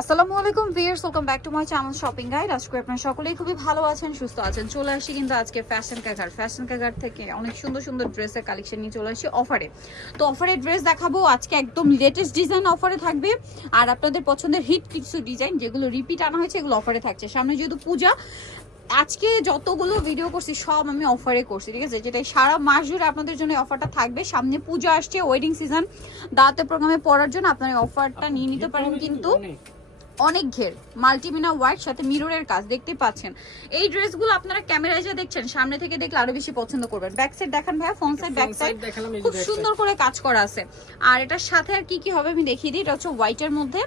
আসসালামু আলাইকুম viewers welcome back to my channel shopping guide আজকে আপনারা সকলেই খুবই ভালো আছেন সুস্থ আছেন। চলে আসি কিন্তু আজকে ফ্যাশন কাগার ফ্যাশন কাগার থেকে অনেক সুন্দর সুন্দর ড্রেসের কালেকশন নিয়ে চলে আসি অফারে তো অফারে ড্রেস দেখাবো আজকে একদম লেটেস্ট ডিজাইন অফারে থাকবে। আর আপনাদের পছন্দের হিট কিছু ডিজাইন যেগুলো রিপিট আনা হয়েছে এগুলো অফারে থাকছে। সামনে যেহেতু পূজা আজকে যতগুলো ভিডিও করছি সব আমি অফারে করছি ঠিক আছে? যেটা সারা মাস জুড়ে আপনাদের জন্য অফারটা থাকবে। সামনে পূজা আসছে ওয়েডিং সিজন দাওয়াতে প্রোগ্রামে পড়ার জন্য আপনারা অফারটা নিয়ে নিতে পারেন কিন্তু অনেক ঘের। মাল্টিমিনা হোয়াইট সাথে মিররের কাজ দেখতে পাচ্ছেন। এই ড্রেসগুলো আপনারা ক্যামেরায় যা দেখছেন সামনে থেকে দেখলে আরও বেশি পছন্দ করবেন। ব্যাক সাইড দেখান ভাইয়া ফ্রন্ট সাইড ব্যাক সাইড খুব সুন্দর করে কাজ করা আছে। আর এটার সাথে আর কি কি হবে আমি দেখিয়ে দিই এটা হচ্ছে হোয়াইটের মধ্যে।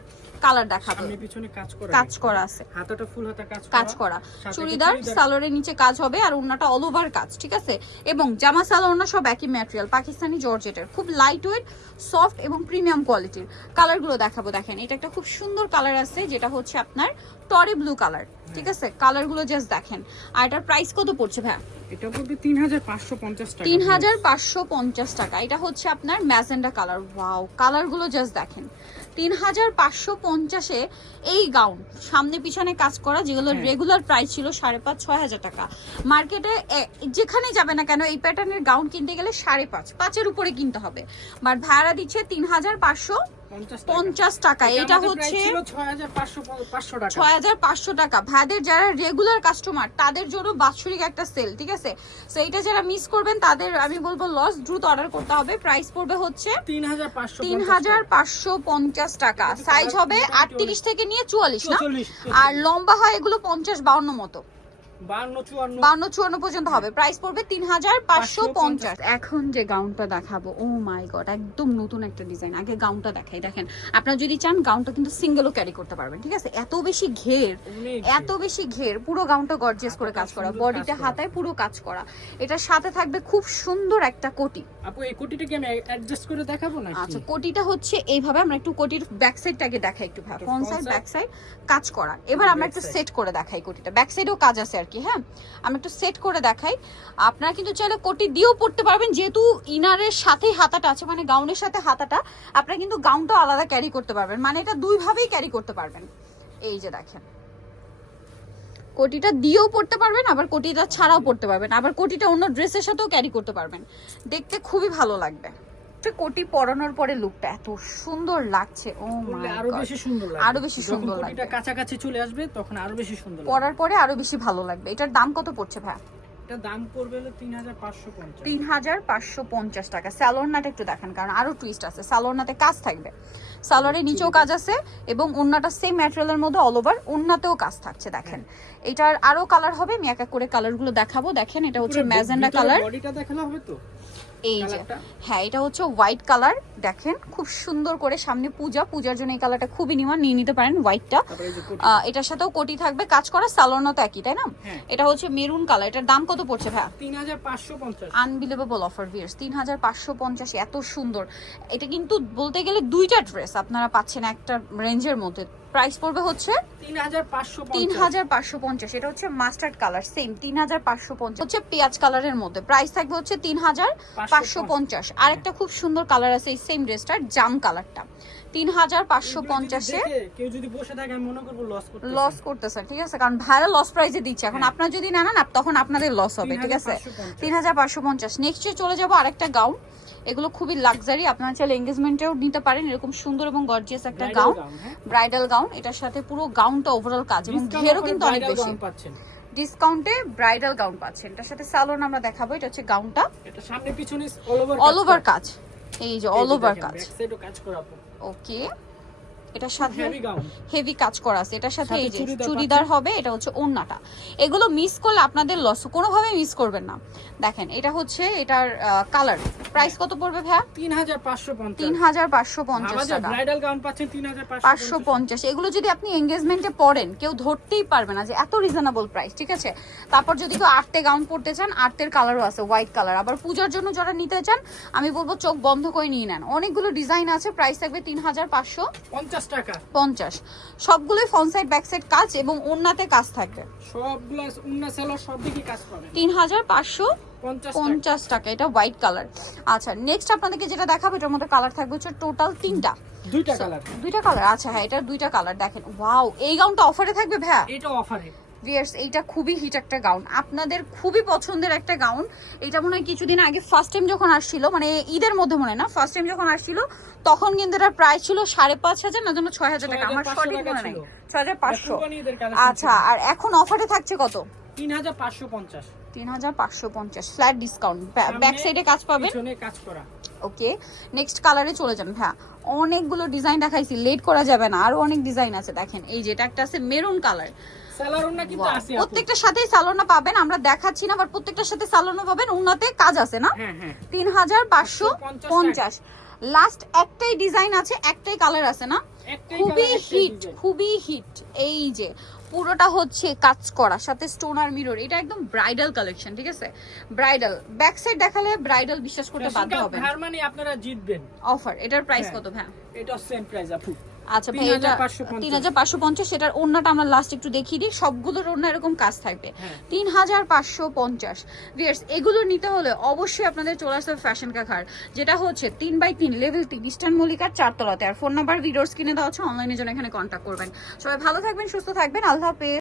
কালার দেখাবো। সামনে পিছনে কাজ করা কাজ করা আছে। হাতাটা ফুল হাতা কাজ কাজ করা। চুড়িদার। সালোয়ারের নিচে কাজ হবে আর ওনাটা অল ওভার কাজ ঠিক আছে? এবং জামা সালোয়ার সব একই ম্যাটেরিয়াল পাকিস্তানি জর্জেটের খুব লাইট ওয়েট সফট এবং প্রিমিয়াম কোয়ালিটির কালারগুলো দেখাবো দেখেন। এটা একটা খুব সুন্দর কালার আছে যেটা হচ্ছে আপনার টরে ব্লু কালার ঠিক আছে? কালারগুলো জাস্ট দেখেন। আর এটার প্রাইস কত পড়ছে ভাই এটা পড়বে 3550 টাকা। তিন হাজার পাঁচশো পঞ্চাশ টাকা। এটা হচ্ছে আপনার ম্যাজেন্ডা কালার ওয়াও কালারগুলো জাস্ট দেখেন। তিন হাজার পাঁচশো পঞ্চাশে এই গাউন সামনে পিছনে কাজ করা যেগুলো হ্যাঁ। রেগুলার প্রাইস ছিল সাড়ে পাঁচ ছয় হাজার টাকা। মার্কেটে যেখানে যাবে না কেন এই প্যাটার্নের গাউন কিনতে গেলে সাড়ে পাঁচ পাঁচের উপরে কিনতে হবে। বাট ভাড়া দিচ্ছে তিন হাজার পাঁচশো। 50 টাকা পঞ্চাশ টাকা। এটা হচ্ছে ছিল 6500 500 টাকা। ছয় হাজার পাঁচশো টাকা। ভাইদের যারা রেগুলার কাস্টমার তাদের জন্য বাৎসরিক একটা সেল ঠিক আছে? সো এটা যারা মিস করবেন তাদের আমি বলব লস দ্রুত অর্ডার করতে হবে। প্রাইস পড়বে হচ্ছে 3550 তিন হাজার পাঁচশো পঞ্চাশ টাকা। সাইজ হবে আটত্রিশ থেকে নিয়ে চুয়াল্লিশ না? আর লম্বা হয় এগুলো পঞ্চাশ বাউন্ন মতো। 52 54 বাউন্ন চুয়ান্ন পর্যন্ত হবে। প্রাইস পড়বে তিন হাজার পাঁচশো পঞ্চাশ। এখন যে গাউনটা দেখাবো ও মাই গড একদম নতুন একটা ডিজাইন আগে গাউনটা দেখাই। দেখেন আপনারা যদি চান গাউনটা কিন্তু সিঙ্গেলও ক্যারি করতে পারবেন ঠিক আছে? এত বেশি ঘের এত বেশি ঘের পুরো গাউনটা গর্জিয়াস করে কাজ করা। বডিতে হাতায় পুরো কাজ করা। এটার সাথে থাকবে খুব সুন্দর একটা কোটি। আপু এই কোটিটা কি আমি অ্যাডজাস্ট করে দেখাবো নাকি? আচ্ছা কোটিটা হচ্ছে এইভাবে। আমরা একটু কোটির ব্যাক সাইডটাকে দেখাই একটু ভাব ফ্রন্ট সাইড ব্যাক সাইড কাজ করা। এবার আমরা একটু সেট করে দেখাই কোটিটা। ব্যাক সাইডেও কাজ আছে আর কি হ্যাঁ? আমি একটু সেট করে দেখাই। আপনারা কিন্তু চাইলে কোটি দিয়েও পড়তে পারবেন, যেহেতু ইনারের সাথেই হাতাটা আছে মানে গাউনের সাথে হাতাটা, আপনারা কিন্তু গাউনটা আলাদা ক্যারি করতে পারবেন। মানে এটা দুইভাবেই ক্যারি করতে পারবেন। এই যে দেখেন। কোটিটা দিয়েও পড়তে পারবেন, আবার কোটিটা ছাড়াও পড়তে পারবেন। আবার কোটিটা অন্য ড্রেসের সাথেও ক্যারি করতে পারবেন। দেখতে খুবই ভালো লাগবে। একটা কোটি পরানোর পরে লুকটা এত সুন্দর লাগছে। ও আরও বেশি সুন্দর লাগবে। আরও বেশি সুন্দর কোটিটা লাগবে। কাছাকাছি চলে আসবে তখন আরও বেশি সুন্দর পরার পরে আরও বেশি ভালো লাগবে। এটার দাম কত পড়ছে ভাই এটা দাম পড়বে হলো 3550 তিন হাজার পাঁচশো পঞ্চাশ টাকা। স্যালোরনাটা একটু দেখেন কারণ আরও টুইস্ট আছে। স্যালোরনাতে কাজ থাকবে। স্যালোরের নিচেও কাজ আছে এবং ওন্নাটা সেম ম্যাটেরিয়ালের মধ্যে অল ওভার ওন্নাতেও কাজ থাকছে দেখেন। এটার আরও কালার হবে আমি এক এক করে কালারগুলো দেখাবো। দেখেন এটা হচ্ছে ম্যাজেন্ডা কালার বডিটা দেখালে হবে তো? এই যে হ্যাঁ এটা হচ্ছে হোয়াইট কালার। দেখেন খুব সুন্দর করে সামনে পূজা। পূজার জন্য এই কালারটা খুবই নিমান নিয়ে নিতে পারেন হোয়াইটটা এটার সাথেও কোটি থাকবে। কাজ করা সালোয়ারও তো একই তাই না? হ্যাঁ। এটা হচ্ছে মেরুন কালার এটার দাম কত পড়ছে ভাইয়া? 3550 আনবিলিভেবল অফার ভিয়ার্স তিন হাজার পাঁচশো পঞ্চাশ এত সুন্দর। এটা কিন্তু বলতে গেলে দুইটা ড্রেস আপনারা পাচ্ছেন একটা রেঞ্জের মধ্যে। প্রাইস পড়বে হচ্ছে 3550 তিন হাজার পাঁচশো পঞ্চাশ। এটা হচ্ছে মাস্টার্ড কালার সেম তিন হাজার পাঁচশো পঞ্চাশ। হচ্ছে পেঁয়াজ কালারের মধ্যে। প্রাইস থাকবে হচ্ছে তিন হাজার পাঁচশো পঞ্চাশ। আর একটা খুব সুন্দর কালার আছে এই সেম ড্রেসটার জাম কালারটা। তিন হাজার পাঁচশো পঞ্চাশে কেউ যদি বসে থাকে আমি মনে করব লস করতে লস করতেছে ঠিক আছে? কারণ ভাইরা লস প্রাইসে দিচ্ছে। এখন হ্যাঁ। আপনার যদি না না তখন আপনাদের লস হবে ঠিক আছে? তিন হাজার পাঁচশো পঞ্চাশ। নেক্সট চলে যাব আরেকটা গাউন এগুলো খুবই লাক্সারি আপনারা চাইলে এঙ্গেজমেন্টেও নিতে পারেন। এরকম সুন্দর এবং গর্জিয়াস একটা গাউন? ব্রাইডাল গাউন এটার সাথে পুরো গাউনটা ওভারঅল কাজ এবং ঘেরও কিন্তু অনেক বেশি। পাচ্ছেন। ডিসকাউন্টে ব্রাইডাল গাউন পাচ্ছেন। এটার সাথে সালোন আমরা দেখাবো। এটা হচ্ছে গাউনটা এটা সামনে পিছনে অল ওভার কাজ। এই যে অল ওভার কাজ। ওকে। এটার সাথে হেভি কাজ করা আছে। এটার সাথে এই যে চুড়িদার চুড়িদার হবে এটা হচ্ছে ওড়নাটা এগুলো মিস করলে আপনাদের লস কোনোভাবে মিস করবেন না। দেখেন এটা হচ্ছে এটার কালার প্রাইস কত পড়বে ভাইয়া? 3550 তিন হাজার পাঁচশো পঞ্চাশ টাকা। ব্রাইডাল গাউন পাচ্ছেন 3550 পাঁচশো পঞ্চাশ। এগুলো যদি আপনি এঙ্গেজমেন্টে পড়েন কেউ ধরতেই পারবে না যে এত রিজনেবল প্রাইস ঠিক আছে? তারপর যদি কেউ আটতে গাউন পড়তে চান আটতের কালারও আছে হোয়াইট কালার আবার পূজার জন্য যারা নিতে চান আমি বলব চোখ বন্ধ করে নিয়ে নেন। অনেকগুলো ডিজাইন আছে প্রাইস থাকবে তিন হাজার পাঁচশো 50 পঞ্চাশ টাকা। পঞ্চাশ। সবগুলোই ফ্রন্ট সাইড ব্যাক সাইড কাজ এবং ওন্নাতে কাজ থাকবে। সবগুলো উন্না সেলার সব দিকে কাজ হাজার পাঁচশো পঞ্চাশ টাকা। এটা হোয়াইট কালার আচ্ছা নেক্সট আপনাদেরকে যেটা দেখাবো এটার মধ্যে কালার থাকবে হচ্ছে টোটাল তিনটা। দুইটা কালার দুইটা কালার আচ্ছা হ্যাঁ এটার দুইটা কালার দেখেন ওয়াও এই গাউনটা অফারে থাকবে ভাইয়া এটা অফারে ভিয়ার্স এইটা খুবই হিট একটা গাউন আপনাদের খুবই পছন্দের একটা গাউন এটা মনে হয় কিছুদিন আগে ফার্স্ট টাইম যখন আসছিল মানে ঈদের মধ্যে মনে হয় না ফার্স্ট টাইম যখন আসছিল তখন কিন্তু এটার প্রাইস ছিল সাড়ে পাঁচ হাজার না জন্য ছয় হাজার টাকা। আমার সঠিক মনে নেই। ছয় হাজার পাঁচশো। আচ্ছা আর এখন অফারে থাকছে কত? তিন হাজার পাঁচশো পঞ্চাশ। তিন হাজার পাঁচশো পঞ্চাশ। ফ্ল্যাট ডিসকাউন্ট ব্যাক সাইডে কাজ পাবেন। কাজ করা। ওকে নেক্সট কালারে চলে যান। হ্যাঁ অনেকগুলো ডিজাইন দেখাইছি লেট করা যাবে না। আরও অনেক ডিজাইন আছে দেখেন। এই যেটা একটা আছে মেরুন কালার। প্রত্যেকটার সাথেই সালোনা পাবেন আমরা দেখাচ্ছি না বাট প্রত্যেকটার সাথে সালোনা পাবেন উন্নাতে কাজ আছে না? হ্যাঁ হ্যাঁ। তিন হাজার পাঁচশো পঞ্চাশ লাস্ট একটাই ডিজাইন আছে একটাই কালার আছে না? খুবই হিট খুবই হিট এই যে পুরোটা হচ্ছে কাজ করা সাথে স্টোন আর মিরর এটা একদম ব্রাইডাল কালেকশন ঠিক আছে? ব্রাইডাল ব্যাক সাইড দেখালে ব্রাইডাল বিশ্বাস করতে বাধ্য হবে মানে আপনারা জিতবেন। অফার এটার প্রাইস হ্যাঁ। কত ভাই এটা সেম প্রাইস আপু। আচ্ছা ভাই এটা 3550 তিন হাজার পাঁচশো পঞ্চাশ এটার ওড়নাটা আমরা লাস্ট একটু দেখিয়ে দিই। সবগুলোর ওড়না এরকম কাজ থাকবে। হ্যাঁ। তিন হাজার পাঁচশো পঞ্চাশ। ভিয়ার্স এগুলো নিতে হলে অবশ্যই আপনাদের চলে আসতে হবে ফ্যাশন কাখার যেটা হচ্ছে তিন বাই তিন লেভেল 3 ইস্টার্ন মল্লিকার চারতলাতে। আর ফোন নাম্বার ভিডিওস কিনে দেওয়া হচ্ছে অনলাইনে জন্য এখানে কন্ট্যাক্ট করবেন। সবাই ভালো থাকবেন সুস্থ থাকবেন আল্লাহ হাফেজ।